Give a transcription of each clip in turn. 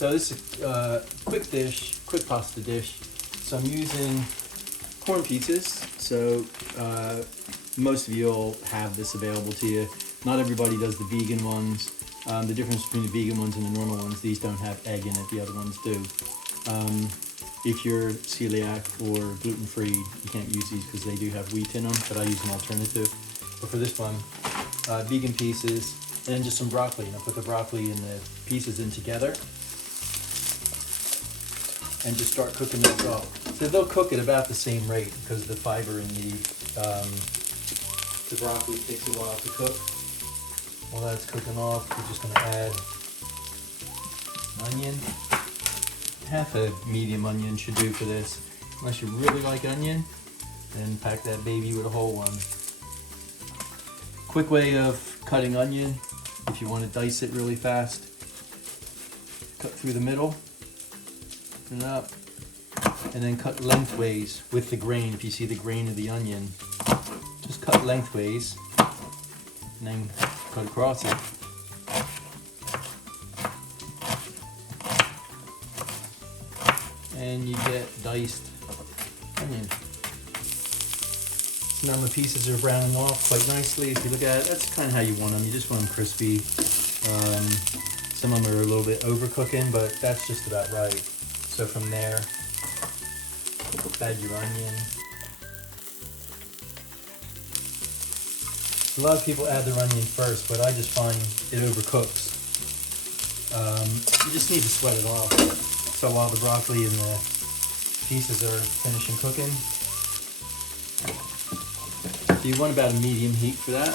So this is a quick dish, quick pasta dish. So I'm using corn pieces. So most of you will have this available to you. Not everybody does the vegan ones. The difference between the vegan ones and the normal ones, these don't have egg in it, the other ones do. If you're celiac or gluten-free, you can't use these because they do have wheat in them, but I use an alternative. But for this one, vegan pieces, and then just some broccoli. And I put the broccoli and the pieces in together and just start cooking those up. So they'll cook at about the same rate because the fiber in the broccoli takes a while to cook. While that's cooking off, we're just going to add an onion. Half a medium onion should do for this. Unless you really like onion, then pack that baby with a whole one. Quick way of cutting onion, if you want to dice it really fast, cut through the middle, open it up, and then cut lengthways with the grain. If you see the grain of the onion, just cut lengthways, and then cut across it. And you get diced onion. So now my pieces are browning off quite nicely. If you look at it, that's kind of how you want them. You just want them crispy. Some of them are a little bit overcooking, but that's just about right. So from there, add your onion. A lot of people add their onion first, but I just find it overcooks. You just need to sweat it off. So while the broccoli and the pieces are finishing cooking, so you want about a medium heat for that.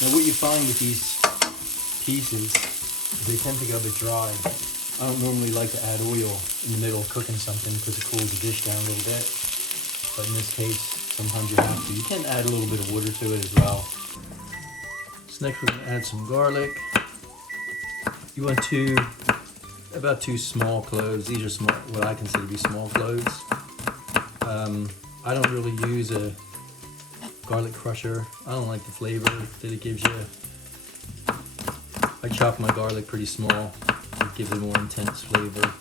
Now what you find with these pieces is they tend to go a bit dry. I don't normally like to add oil in the middle of cooking something because it cools the dish down a little bit. But in this case, sometimes you have to. You can add a little bit of water to it as well. So next we're going to add some garlic. You want about two small cloves. These are small, what I consider to be small cloves. I don't really use a garlic crusher. I don't like the flavor that it gives you. I chop my garlic pretty small. It gives it a more intense flavor.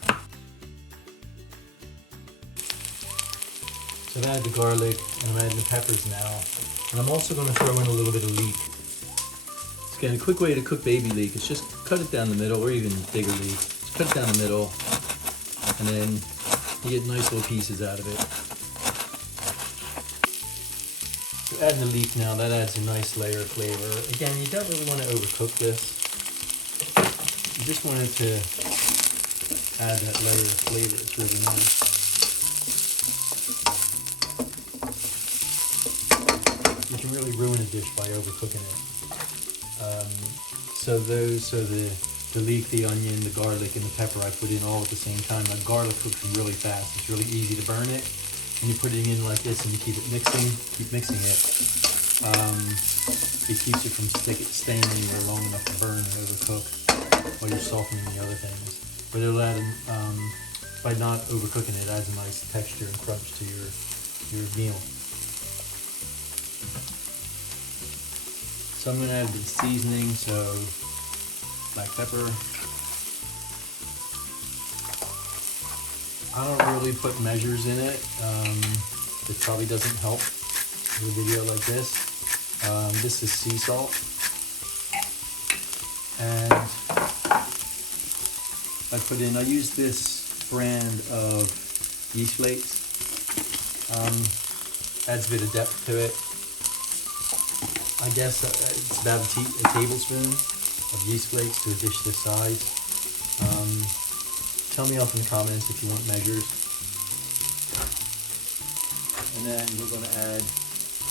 So I've added the garlic and I'm adding the peppers now. And I'm also going to throw in a little bit of leek. Again, a quick way to cook baby leek is just cut it down the middle, or even bigger leek. Just cut it down the middle, and then you get nice little pieces out of it. So adding the leek now, that adds a nice layer of flavor. Again, you don't really want to overcook this. You just want it to add that layer of flavor. It's really nice. You can really ruin a dish by overcooking it. So the leek, the onion, the garlic, and the pepper I put in all at the same time. Now garlic cooks really fast. It's really easy to burn it. When you put it in like this and you keep mixing it, it keeps it from staying anywhere long enough to burn and overcook while you're softening the other things. But it'll add, by not overcooking it, adds a nice texture and crunch to your meal. So I'm going to add the seasoning, so black pepper. I don't really put measures in it. It probably doesn't help in a video like this. This is sea salt. And I use this brand of yeast flakes. Adds a bit of depth to it. I guess it's about a tablespoon of yeast flakes to a dish this size. Tell me off in the comments if you want measures. And then we're going to add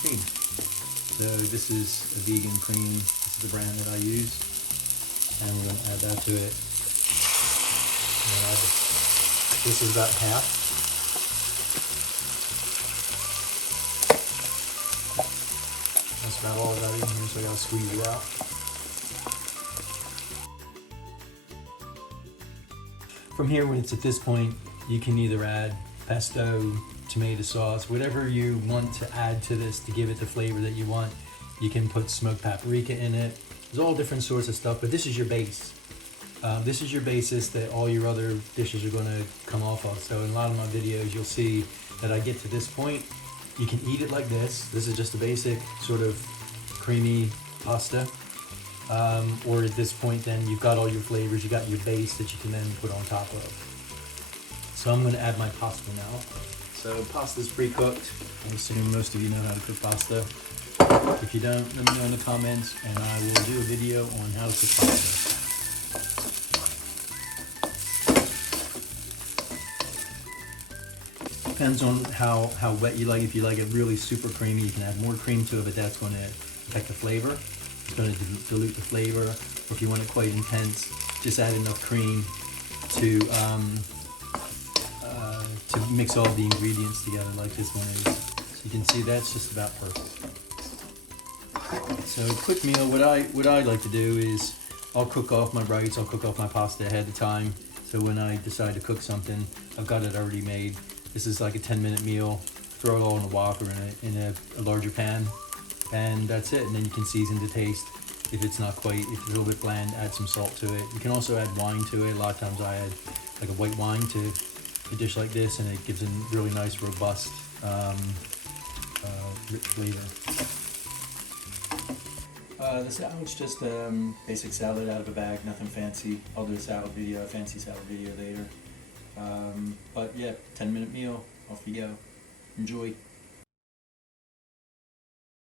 cream. So this is a vegan cream. This is the brand that I use. And we're going to add that to it. This is about half. That's about all I got in here, so I gotta squeeze it out. From here, when it's at this point, you can either add pesto, tomato sauce, whatever you want to add to this to give it the flavor that you want. You can put smoked paprika in it. There's all different sorts of stuff, but this is your base. This is your basis that all your other dishes are going to come off of. So in a lot of my videos, you'll see that I get to this point. You can eat it like this. This is just a basic sort of creamy pasta. Or at this point, then you've got all your flavors. You got your base that you can then put on top of. So I'm going to add my pasta now. So pasta's pre-cooked. I assume most of you know how to cook pasta. If you don't, let me know in the comments, and I will do a video on how to cook pasta. Depends on how wet you like. If you like it really super creamy, you can add more cream to it, but that's going to affect the flavor. It's going to dilute the flavor. Or if you want it quite intense, just add enough cream to mix all the ingredients together like this one is. So you can see that's just about perfect. So quick meal, what I like to do is I'll cook off my rice, I'll cook off my pasta ahead of time. So when I decide to cook something, I've got it already made. This is like a 10-minute meal. Throw it all in a wok or in a larger pan, and that's it. And then you can season to taste. If it's not quite, if it's a little bit bland, add some salt to it. You can also add wine to it. A lot of times I add like a white wine to a dish like this, and it gives a really nice, robust, rich flavor. The salad's just basic salad out of a bag, nothing fancy. I'll do a fancy salad video later. But yeah, 10-minute meal, off you go. Enjoy.